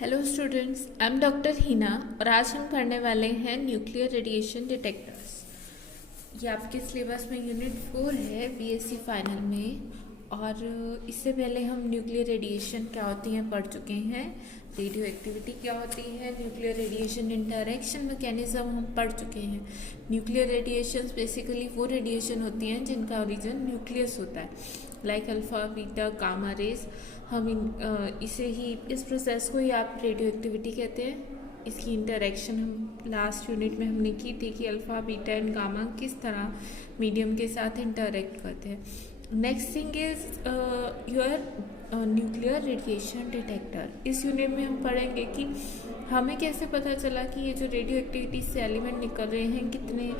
Hello students, I am doctor Hina और आज हम पढ़ने वाले हैं न्यूक्लियर रेडिएशन डिटेक्टर्स। ये आपके सिलेबस में यूनिट 4 है बीएससी फाइनल में। और इससे पहले हम न्यूक्लियर रेडिएशन क्या होती है पढ़ चुके हैं, रेडियो एक्टिविटी क्या होती है, न्यूक्लियर रेडिएशन इंटरैक्शन मैकेनिज्म हम पढ़ चुके हैं। न्यूक्लियर रेडिएशन बेसिकली वो रेडिएशन होती हैं जिनका ओरिजिन न्यूक्लियस होता है, like alpha beta gamma rays. हम इसे ही इस प्रोसेस को ही आप रेडियो एक्टिविटी कहते हैं। इसकी इंटरेक्शन हम लास्ट यूनिट में हमने की थी कि अल्फ़ा बीटा एंड गामा किस तरह मीडियम के साथ इंटरेक्ट करते हैं। Next thing is your nuclear radiation detector. इस यूनिट में हम पढ़ेंगे कि हमें कैसे पता चला कि ये जो रेडियो एक्टिविटी से एलिमेंट निकल रहे हैं कितने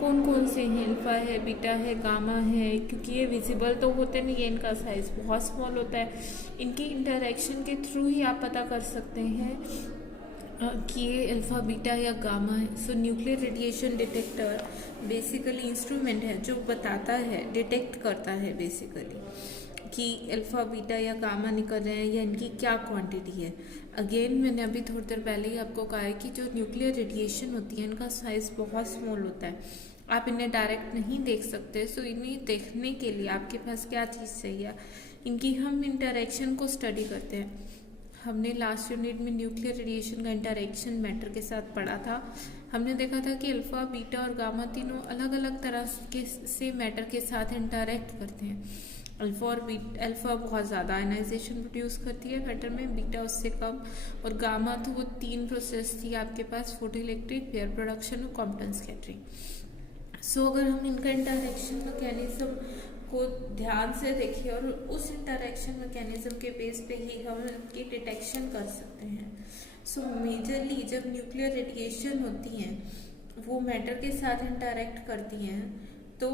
कौन कौन से हैं, अल्फा है, बीटा है, गामा है। क्योंकि ये विजिबल तो होते नहीं है, इनका साइज बहुत स्मॉल होता है। इनकी इंटरेक्शन के थ्रू ही आप पता कर सकते हैं कि ये अल्फ़ा बीटा या गामा है। सो nuclear radiation detector basically instrument है जो बताता है, डिटेक्ट करता है बेसिकली कि अल्फ़ा बीटा या गामा निकल रहे हैं या इनकी क्या क्वांटिटी है। अगेन मैंने अभी थोड़ी देर पहले ही आपको कहा है कि जो न्यूक्लियर रेडिएशन होती है इनका साइज़ बहुत स्मॉल होता है, आप इन्हें डायरेक्ट नहीं देख सकते। सो इन्हें देखने के लिए आपके पास क्या चीज़ चाहिए, इनकी हम इंटरेक्शन को स्टडी करते हैं। हमने लास्ट यूनिट में न्यूक्लियर रेडिएशन का इंटरेक्शन मैटर के साथ पढ़ा था। हमने देखा था कि अल्फ़ा बीटा और गामा तीनों अलग अलग तरह के से मैटर के साथ इंटरेक्ट करते हैं। अल्फ़ा बहुत ज़्यादा आयनाइजेशन प्रोड्यूस करती है मैटर में, बीटा उससे कम, और गामा तो वो तीन प्रोसेस थी आपके पास, फोटोइलेक्ट्रिक, पेयर प्रोडक्शन और कॉम्पटन स्कैटरिंग। सो अगर हम इनका इंटरेक्शन मैकेनिज्म को ध्यान से देखें और उस इंटरेक्शन मैकेनिज्म के बेस पे ही हम इनकी डिटेक्शन कर सकते हैं। सो मेजरली जब न्यूक्लियर रेडिएशन होती हैं वो मैटर के साथ इंटरेक्ट करती हैं, तो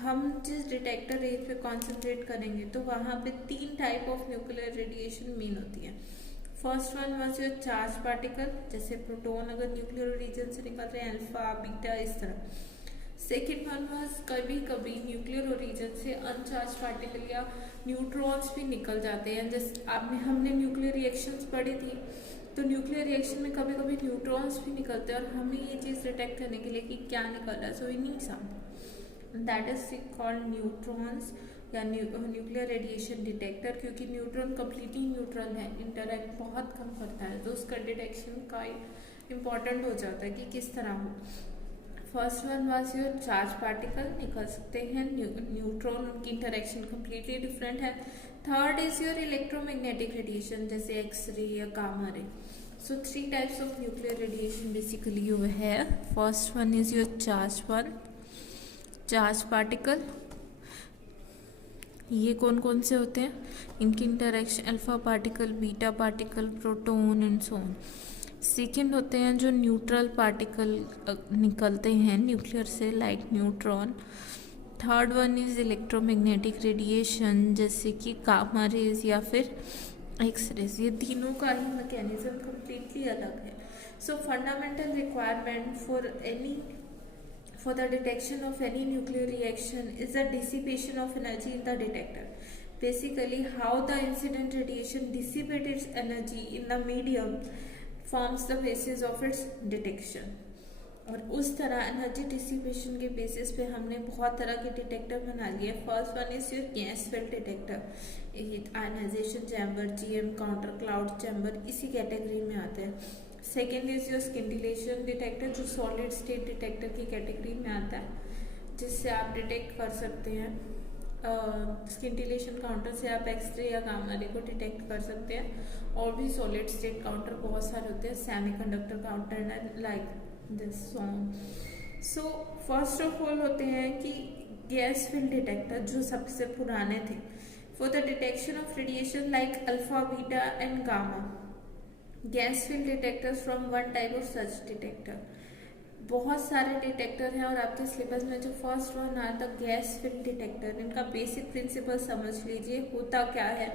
हम जिस डिटेक्टर रेंज पे कॉन्सेंट्रेट करेंगे तो वहाँ पे तीन type of nuclear radiation main होती है। First one was your charge particle, जैसे प्रोटॉन अगर न्यूक्लियर रीजन से निकल रहे हैं, अल्फा बीटा इस तरह। सेकेंड वन वाज कभी कभी न्यूक्लियर ओरिजिन से अनचार्ज पार्टिकल या न्यूट्रॉन्स भी निकल जाते हैं। जैसे हमने न्यूक्लियर रिएक्शंस पढ़ी थी, तो न्यूक्लियर रिएक्शन में कभी कभी न्यूट्रॉन्स भी निकलते हैं और हमें ये चीज़ डिटेक्ट करने के लिए कि क्या निकल रहा है, so we need some that is called neutrons या न्यूक्लियर रेडिएशन डिटेक्टर। क्योंकि न्यूट्रॉन कम्प्लीटली न्यूट्रल है, इंटरैक्ट बहुत कम करता है, तो उसका डिटेक्शन का इम्पॉर्टेंट हो जाता है कि किस तरह हो। First one was your charge particle, निकल सकते हैं न्यूट्रॉन, उनकी इंटरेक्शन कम्प्लीटली डिफरेंट है। Third is your electromagnetic radiation, जैसे एक्स रे या gamma ray. So three types of nuclear radiation basically you है। First one is your charge particle. ये कौन कौन से होते हैं, इनकी interaction alpha particle, beta particle, proton and so on. Second होते हैं जो न्यूट्रल पार्टिकल निकलते हैं न्यूक्लियर से, like neutron. Third one is electromagnetic radiation, जैसे कि गामा रेज या फिर एक्स रेज। ये तीनों का ही मैकेनिज्म कम्प्लीटली अलग है। सो fundamental requirement for the detection of any nuclear reaction is the dissipation of energy in the detector. Basically, how the incident radiation dissipates its energy in the medium forms the basis of its detection. और उस तरह energy dissipation के basis पे हमने बहुत तरह के detector बना लिए। First one is your gas field detector, ionization chamber, GM counter, cloud chamber इसी कैटेगरी में आते हैं। Second is your scintillation detector, जो सॉलिड स्टेट डिटेक्टर की कैटेगरी में आता है, जिससे आप डिटेक्ट कर सकते हैं। स्किंटिलेशन काउंटर से आप एक्सरे या गामा रे को डिटेक्ट कर सकते हैं। और भी सॉलिड स्टेट काउंटर बहुत सारे होते हैं, semiconductor counter like this song. So first of all होते हैं कि गैस फील्ड डिटेक्टर, जो सबसे पुराने थे, for the detection of radiation like alpha beta and gamma. Gas field detectors from one type of such detector. बहुत सारे detector हैं और आपके सिलेबस में जो फर्स्ट वन आता है गैस फील्ड डिटेक्टर, इनका बेसिक प्रिंसिपल समझ लीजिए होता क्या है।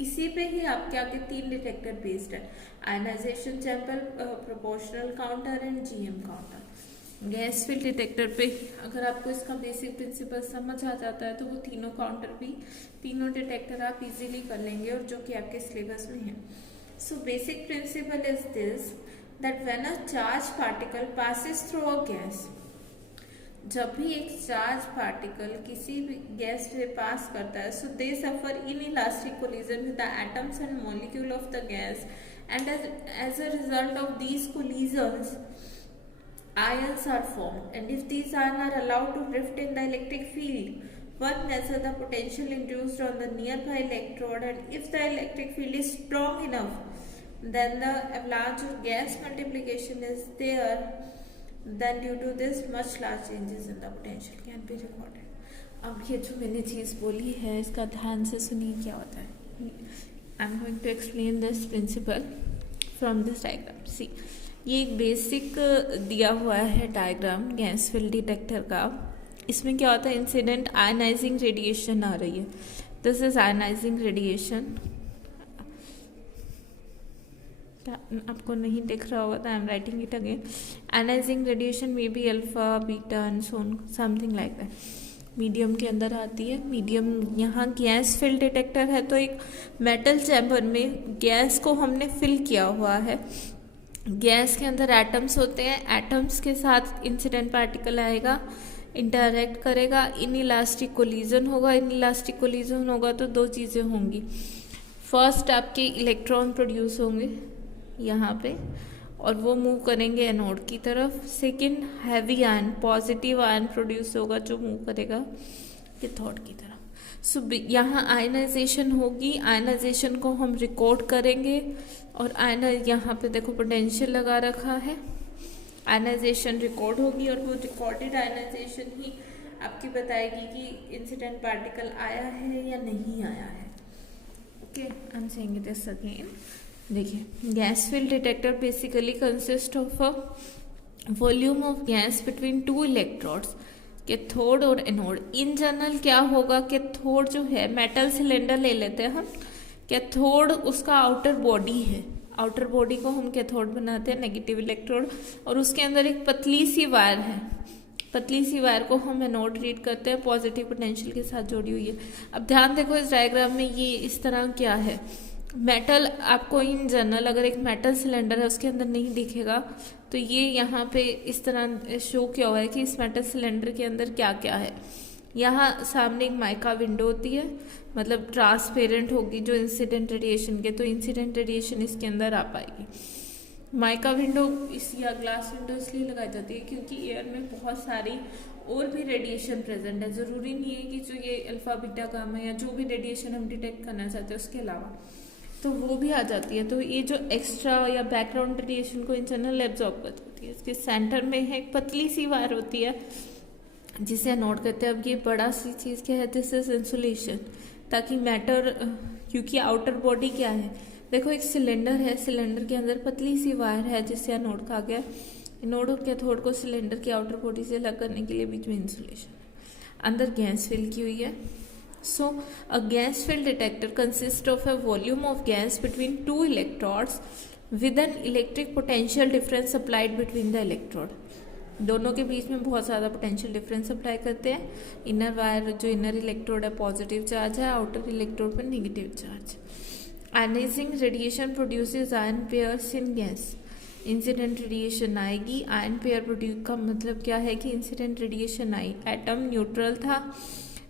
इसी पे ही आपके आगे तीन डिटेक्टर बेस्ड है, ionization chamber, proportional counter and GM counter. Gas field detector पे अगर आपको इसका बेसिक प्रिंसिपल समझ आ जाता है तो वो तीनों काउंटर भी, तीनों डिटेक्टर आप इजीली कर लेंगे, और जो कि आपके सिलेबस में है। So basic principle is this, that when a charged particle passes through a gas, जब भी एक चार्ज पार्टिकल किसी भी गैस पे पास करता है, so they suffer inelastic collision with the atoms and molecule of the gas, and as a result of these collisions ions are formed, and if these ions are allowed to drift in the electric field, one measures the potential induced on the nearby electrode, and if the electric field is strong enough, then the avalanche of gas multiplication is there, then due to this much large changes in the potential can be recorded. अब ये जो मैंने चीज़ बोली है इसका ध्यान से सुनिए क्या होता है. I am going to explain this principle from this diagram. See, ये एक बेसिक दिया हुआ है डायग्राम गैस फील्ड डिटेक्टर का. इसमें क्या होता है, इंसिडेंट आयनाइजिंग रेडिएशन आ रही है. This is ionising radiation. आपको नहीं दिख रहा होगा तो I am writing it again. Ionising radiation may be alpha beta and so something like that. Medium के अंदर आती है. मीडियम यहाँ गैस फिल डिटेक्टर है, तो एक मेटल चैम्बर में गैस को हमने फिल किया हुआ है. गैस के अंदर एटम्स होते हैं. एटम्स के साथ इंसिडेंट पार्टिकल आएगा, इंटरैक्ट करेगा, इन इलास्टिक कोलिजन होगा. इन इलास्टिक कोलिजन होगा तो दो चीज़ें होंगी. फर्स्ट आपके इलेक्ट्रॉन प्रोड्यूस होंगे यहाँ पे, और वो मूव करेंगे एनोड की तरफ. Second heavy ion, positive ion produce होगा जो मूव करेगा कैथोड की तरफ. सो यहाँ आयनाइजेशन होगी. आयनाइजेशन को हम रिकॉर्ड करेंगे, और यहाँ पे देखो पोटेंशियल लगा रखा है. आयनाइजेशन रिकॉर्ड होगी, और वो रिकॉर्डेड आयनाइजेशन ही आपकी बताएगी कि इंसिडेंट पार्टिकल आया है या नहीं आया है. Okay, I am saying this again. देखिए, gas field detector basically consist of a volume of gas between two electrodes, cathode और एनोड. इन जनरल क्या होगा, कैथोड जो है, मेटल सिलेंडर ले लेते हैं हम. कैथोड उसका आउटर बॉडी है. आउटर बॉडी को हम कैथोड बनाते हैं, नेगेटिव इलेक्ट्रोड, और उसके अंदर एक पतली सी वायर है. पतली सी वायर को हम एनोड रीड करते हैं, पॉजिटिव पोटेंशियल के साथ जोड़ी हुई है. अब ध्यान देखो इस डायग्राम में, ये इस तरह क्या है, मेटल. आपको इन जनरल अगर एक मेटल सिलेंडर है उसके अंदर नहीं दिखेगा, तो ये यहाँ पे इस तरह शो किया हुआ है कि इस मेटल सिलेंडर के अंदर क्या क्या है. यहाँ सामने एक माइका विंडो होती है, मतलब ट्रांसपेरेंट होगी जो इंसिडेंट रेडिएशन के, तो इंसिडेंट रेडिएशन इसके अंदर आ पाएगी. माइका विंडो इस या ग्लास विंडो इसलिए लगाई जाती है क्योंकि एयर में बहुत सारी और भी रेडिएशन प्रेजेंट है. ज़रूरी नहीं है कि जो ये अल्फा बीटा गामा या जो भी रेडिएशन हम डिटेक्ट करना चाहते हैं उसके अलावा, तो वो भी आ जाती है. तो ये जो एक्स्ट्रा या बैकग्राउंड रेडिएशन को इंटरनल एब्जॉर्ब कर देती है. इसके सेंटर में है एक पतली सी वायर होती है जिसे नोट करते हैं. अब ये बड़ा सी चीज़ क्या है, दिस इज इंसुलेशन, ताकि मैटर, क्योंकि आउटर बॉडी क्या है, देखो एक सिलेंडर है, सिलेंडर के अंदर पतली सी वायर है जिससे एनोड कहा गया. एनोड और कैथोड को सिलेंडर की आउटर बॉडी से अलग करने के लिए बीच में इंसुलेशन. अंदर गैस फिल की हुई है. So, a gas field detector consists of a volume of gas between two electrodes with an electric potential difference applied between the electrode. दोनों के बीच में बहुत ज़्यादा पोटेंशियल डिफरेंस अप्लाई करते हैं. इनर वायर जो इनर इलेक्ट्रोड है पॉजिटिव चार्ज है, आउटर इलेक्ट्रोड पर negative charge. Ionising radiation produces ion pairs in gas. Incident radiation आएगी. आयन पेयर प्रोड्यूस का मतलब क्या है कि इंसिडेंट रेडिएशन आई, एटम न्यूट्रल था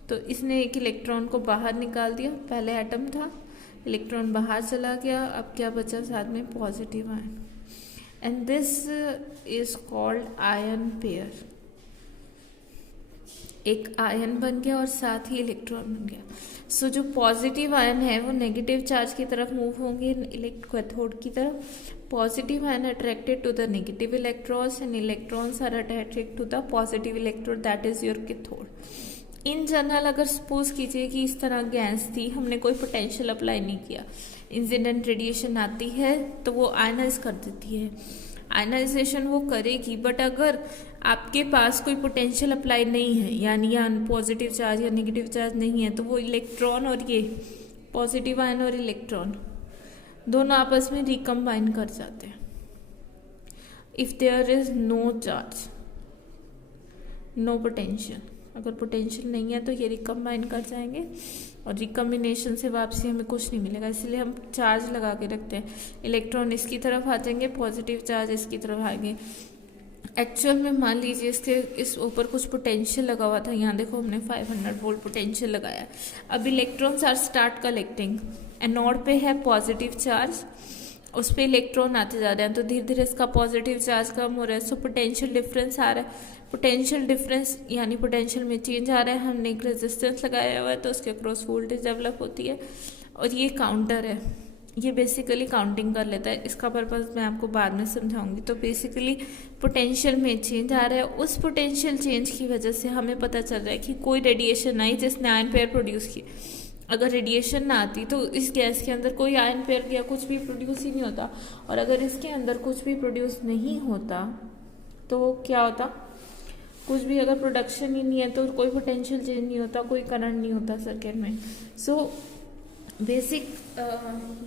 तो इसने एक इलेक्ट्रॉन को बाहर निकाल दिया. पहले एटम था, इलेक्ट्रॉन बाहर चला गया, अब क्या बचा साथ में, positive ion. And this is called ion pair. एक आयन बन गया और साथ ही इलेक्ट्रॉन बन गया. सो जो पॉजिटिव आयन है वो नेगेटिव चार्ज की तरफ मूव होंगे कैथोड की तरफ. Positive ion attracted to the negative electrons and electrons are attracted to the positive electrode, that is your cathode. In general अगर सपोज कीजिए कि इस तरह गैस थी, हमने कोई पोटेंशियल अप्लाई नहीं किया, इंसिडेंट रेडिएशन आती है तो वो आयनाइज कर देती है. आयनाइजेशन वो करेगी, बट अगर आपके पास कोई पोटेंशियल अप्लाई नहीं है, यानी यहाँ पॉजिटिव चार्ज या नेगेटिव चार्ज नहीं है, तो वो इलेक्ट्रॉन और ये पॉजिटिव आयन और इलेक्ट्रॉन दोनों आपस में रिकम्बाइन कर जाते हैं. If there is no charge, no potential, अगर पोटेंशियल नहीं है तो ये रिकम्बाइन कर जाएंगे और रिकम्बिनेशन से वापसी हमें कुछ नहीं मिलेगा, इसलिए हम चार्ज लगा के रखते हैं। इलेक्ट्रॉन इसकी तरफ आ जाएंगे, पॉजिटिव चार्ज इसकी तरफ आएंगे। एक्चुअल में मान लीजिए इसके इस ऊपर कुछ पोटेंशियल लगा हुआ था, यहाँ देखो हमने 500 वोल्ट पोटेंशियल लगाया। अब electrons are start collecting, anode पे है पॉजिटिव चार्ज, उस पर इलेक्ट्रॉन आते जा रहे हैं, तो धीरे धीरे इसका पॉजिटिव चार्ज कम हो रहा है, सो पोटेंशियल डिफरेंस आ रहा है। पोटेंशियल डिफरेंस यानी पोटेंशियल में चेंज आ रहा है, हमने एक रेजिस्टेंस लगाया हुआ है तो उसके क्रॉस वोल्टेज डेवलप होती है। और ये काउंटर है, ये बेसिकली काउंटिंग कर लेता है, इसका पर्पज़ मैं आपको बाद में समझाऊंगी। तो बेसिकली पोटेंशियल में चेंज आ रहा है, उस पोटेंशियल चेंज की वजह से हमें पता चल रहा है कि कोई रेडिएशन आई जिसने आयन पेयर प्रोड्यूस की। अगर रेडिएशन ना आती तो इस गैस के अंदर कोई आयन पेयर या कुछ भी प्रोड्यूस ही नहीं होता, और अगर इसके अंदर कुछ भी प्रोड्यूस नहीं होता तो क्या होता, कुछ भी अगर प्रोडक्शन ही नहीं है तो कोई पोटेंशियल चेंज नहीं होता, कोई करंट नहीं होता सर्किट में। So basic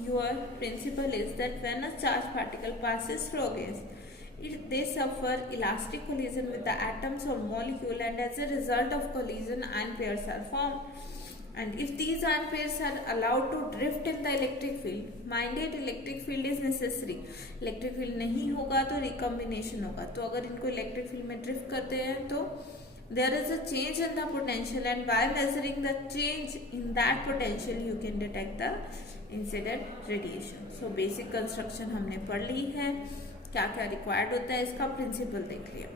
your principle is that when a charge particle passes through a gas, they suffer elastic collision with the atoms or molecule, and as a result of collision ion pairs are formed. And if these ion pairs are allowed to drift in the electric field, minded electric field is necessary. electric field नहीं होगा तो recombination होगा, तो अगर इनको electric field में drift करते हैं तो there is a change in the potential, and by measuring the change in that potential you can detect the incident radiation. So basic construction हमने पढ़ ली है, क्या क्या रिक्वायर्ड होता है इसका प्रिंसिपल देख लिया।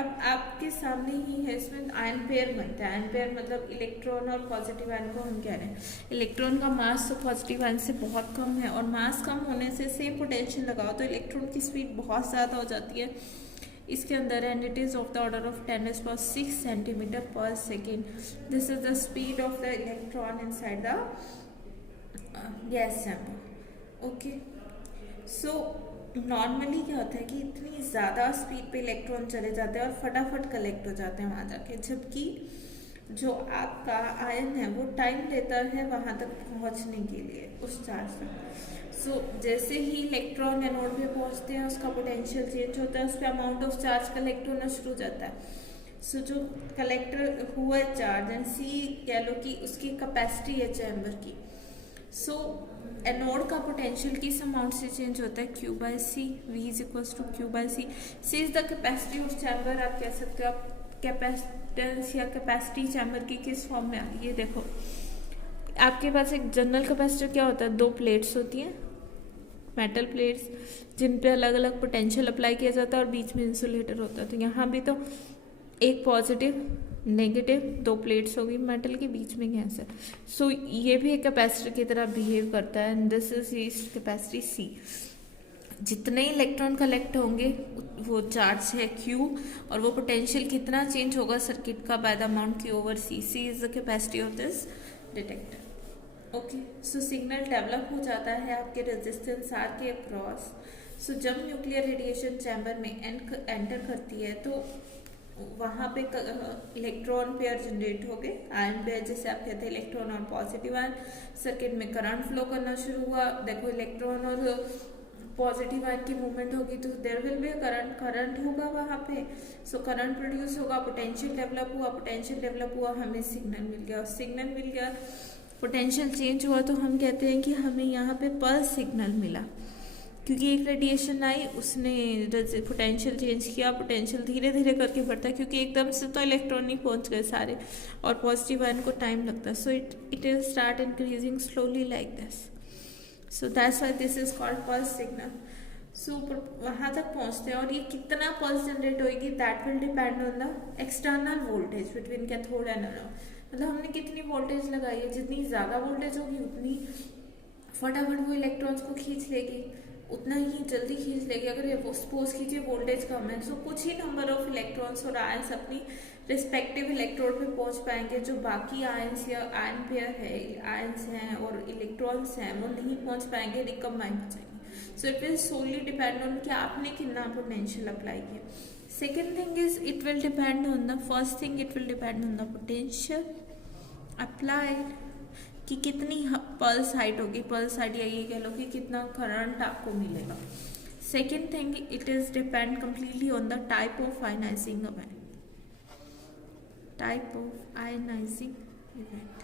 अब आपके सामने ही है, इसमें आयन पेयर बनता है। आयन पेयर मतलब इलेक्ट्रॉन और पॉजिटिव आयन को हम कह रहे हैं। इलेक्ट्रॉन का मास तो पॉजिटिव आयन से बहुत कम है, और मास कम होने से सेम पोटेंशियल लगाओ तो इलेक्ट्रॉन की स्पीड बहुत ज़्यादा हो जाती है इसके अंदर, and it is of the order of 10⁶ centimetre per second. This is the speed of the electron inside the gas chamber. Okay, so normally क्या होता है कि इतनी ज़्यादा स्पीड पे इलेक्ट्रॉन चले जाते हैं और फटाफट कलेक्ट हो जाते हैं वहाँ जाके, जबकि जो आपका आयन है वो टाइम लेता है वहाँ तक पहुँचने के लिए उस चार्ज तक। सो जैसे ही इलेक्ट्रॉन एनोड पे पहुँचते हैं उसका पोटेंशियल चेंज होता है, उस पर अमाउंट ऑफ चार्ज कलेक्ट होना शुरू हो जाता है। सो जो कलेक्टर हुआ है चार्ज, एंड सी कह लो कि उसकी कैपेसिटी है चैम्बर की। सो एनोड का पोटेंशियल किस अमाउंट से चेंज होता है, Q/C, V is equals to Q/C। C is the capacity of chamber, आप कह सकते हो। आप कैपेसिटेंस या कैपेसिटी चैम्बर की किस फॉर्म में आ रही है, देखो आपके पास एक जनरल कैपेसिटर क्या होता है, 2 प्लेट्स होती हैं, मेटल प्लेट्स, जिन पे अलग अलग पोटेंशियल अप्लाई किया जाता है और बीच में इंसुलेटर होता है। तो यहाँ भी तो एक पॉजिटिव नेगेटिव 2 प्लेट्स होगी मेटल के, बीच में गैस है। सो ये भी एक कैपेसिटर की तरह बिहेव करता है, and this is capacity C। जितने इलेक्ट्रॉन कलेक्ट होंगे वो चार्ज है Q, और वो पोटेंशियल कितना चेंज होगा सर्किट का by the amount Q/C। C is the capacity of this detector. Okay, so signal develop हो जाता है आपके रेजिस्टेंस R के अक्रॉस। सो जब न्यूक्लियर रेडिएशन चैम्बर में एंटर करती है तो वहाँ पे इलेक्ट्रॉन पेयर जनरेट हो गए, आयन पेयर जिसे आप कहते हैं इलेक्ट्रॉन और पॉजिटिव आयन। सर्किट में करंट फ्लो करना शुरू हुआ, देखो इलेक्ट्रॉन और पॉजिटिव आयन की मूवमेंट होगी तो देयर विल बी करंट होगा वहाँ पे। सो करंट प्रोड्यूस होगा, पोटेंशियल डेवलप हुआ, हमें सिग्नल मिल गया, और सिग्नल मिल गया, पोटेंशियल चेंज हुआ, तो हम कहते हैं कि हमें यहाँ पे पल्स सिग्नल मिला, क्योंकि एक रेडिएशन आई, उसने पोटेंशियल चेंज किया, पोटेंशियल धीरे धीरे करके बढ़ता है, क्योंकि एकदम से तो इलेक्ट्रॉन नहीं पहुंच गए सारे, और पॉजिटिव आयन को टाइम लगता है। So it will start increasing slowly like this. So that's why this is called pulse signal. So वहाँ तक पहुँचते हैं, और ये कितना पल्स जनरेट होगी that will depend on the external voltage between cathode and anode. मतलब हमने कितनी वोल्टेज लगाई है, जितनी ज़्यादा वोल्टेज होगी उतनी फटाफट वो इलेक्ट्रॉन्स को खींच लेगी, उतना ही जल्दी खींच लेगी। अगर सपोज कीजिए वोल्टेज कम है, सो कुछ ही नंबर ऑफ इलेक्ट्रॉन्स और आयंस अपनी रिस्पेक्टिव इलेक्ट्रोड पे पहुंच पाएंगे, जो बाकी आयंस या आयन पेयर है, आयंस हैं और इलेक्ट्रॉन्स हैं, वो नहीं पहुंच पाएंगे, रिकम्बाइन हो जाएंगे। So it will solely depend on कि आपने कितना पोटेंशियल अप्लाई किया। Second thing is it will depend on the first thing, it will depend on the potential applied, कि कितनी पल्स हाइट होगी, पल्स हाइट या ये कह लो कि कितना करंट आपको मिलेगा। Second thing it is depend completely on the type of ionizing event, type of ionizing event,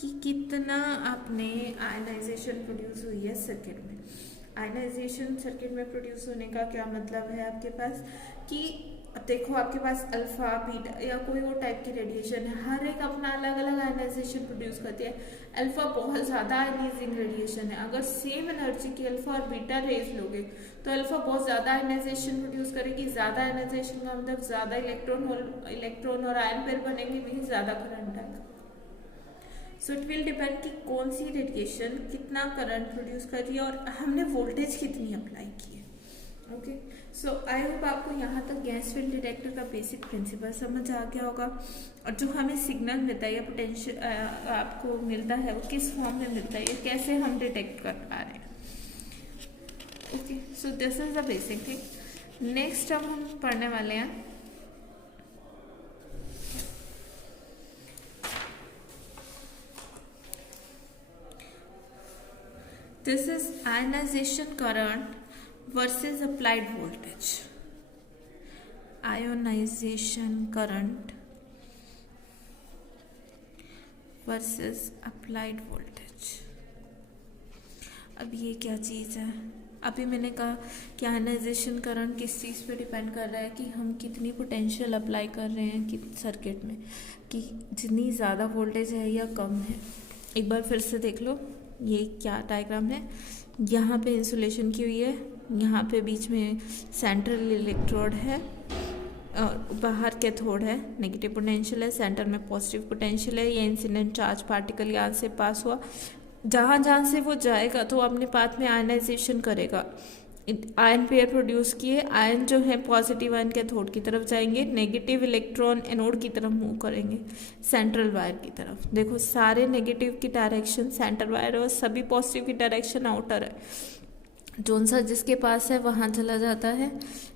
कि कितना आपने आयनाइजेशन प्रोड्यूस हुई है सर्किट में। आयनाइजेशन सर्किट में प्रोड्यूस होने का क्या मतलब है आपके पास, कि अब देखो आपके पास अल्फा बीटा या कोई और टाइप की रेडिएशन है, हर एक अपना अलग अलग आयनाइजेशन प्रोड्यूस करती है। अल्फा बहुत ज़्यादा आयनाइजिंग रेडिएशन है, अगर सेम एनर्जी की अल्फा और बीटा रेज लोगे तो अल्फा बहुत ज़्यादा आयनाइजेशन प्रोड्यूस करेगी। ज़्यादा आयनाइजेशन का मतलब ज़्यादा इलेक्ट्रॉन और आयन पेयर बनेंगे, मीन्स ज़्यादा करंट आएगा। सो इट विल डिपेंड कि कौन सी रेडिएशन कितना करंट प्रोड्यूस कर रही है और हमने वोल्टेज कितनी अप्लाई की है। ओके, सो आई होप आपको यहाँ तक गैस फील्ड डिटेक्टर का बेसिक प्रिंसिपल समझ आ गया होगा, और जो हमें सिग्नल मिलता है या पोटेंशियल आपको मिलता है वो किस फॉर्म में मिलता है, या कैसे हम डिटेक्ट कर पा रहे हैं। Okay, so this is the basic thing. Next अब हम पढ़ने वाले हैं this is ionization current versus applied voltage. Ionization current versus applied voltage. अब ये क्या चीज़ है, अभी मैंने कहा कि आयनाइजेशन करंट किस चीज़ पे डिपेंड कर रहा है, कि हम कितनी पोटेंशियल अप्लाई कर रहे हैं कि सर्किट में, कि जितनी ज़्यादा वोल्टेज है या कम है। एक बार फिर से देख लो, ये क्या डायग्राम है, यहाँ पे इंसुलेशन की हुई है, यहाँ पे बीच में सेंट्रल इलेक्ट्रोड है और बाहर कैथोड है, नेगेटिव पोटेंशियल है, सेंटर में पॉजिटिव पोटेंशियल है। ये इंसिडेंट चार्ज पार्टिकल यहाँ से पास हुआ, जहाँ जहाँ से वो जाएगा तो अपने पाथ में आयनाइजेशन करेगा, आयन पेयर प्रोड्यूस किए। आयन जो है पॉजिटिव आयन कैथोड की तरफ जाएंगे, नेगेटिव इलेक्ट्रॉन एनोड की तरफ मूव करेंगे सेंट्रल वायर की तरफ। देखो सारे नेगेटिव की डायरेक्शन सेंट्रल वायर और सभी पॉजिटिव की डायरेक्शन आउटर है, जोन सा जिसके पास है वहाँ चला जाता है।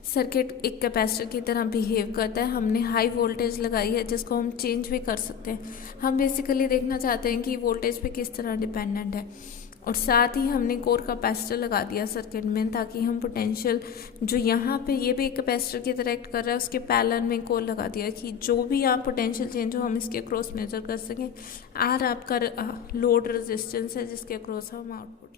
सर्किट एक कैपेसिटर की तरह बिहेव करता है। हमने हाई वोल्टेज लगाई है जिसको हम चेंज भी कर सकते हैं। हम बेसिकली देखना चाहते हैं कि वोल्टेज पे किस तरह डिपेंडेंट है, और साथ ही हमने कोर कैपेसिटर लगा दिया सर्किट में, ताकि हम पोटेंशियल जो यहाँ पे ये भी एक कैपेसिटर की तरह एक्ट कर रहा है उसके पैरेलल में कोर लगा दिया, कि जो भी यहाँ पोटेंशियल चेंज हो हम इसके क्रॉस मेजर कर सकें। आर आपका लोड रेजिस्टेंस है जिसके क्रॉस हम आउटपुट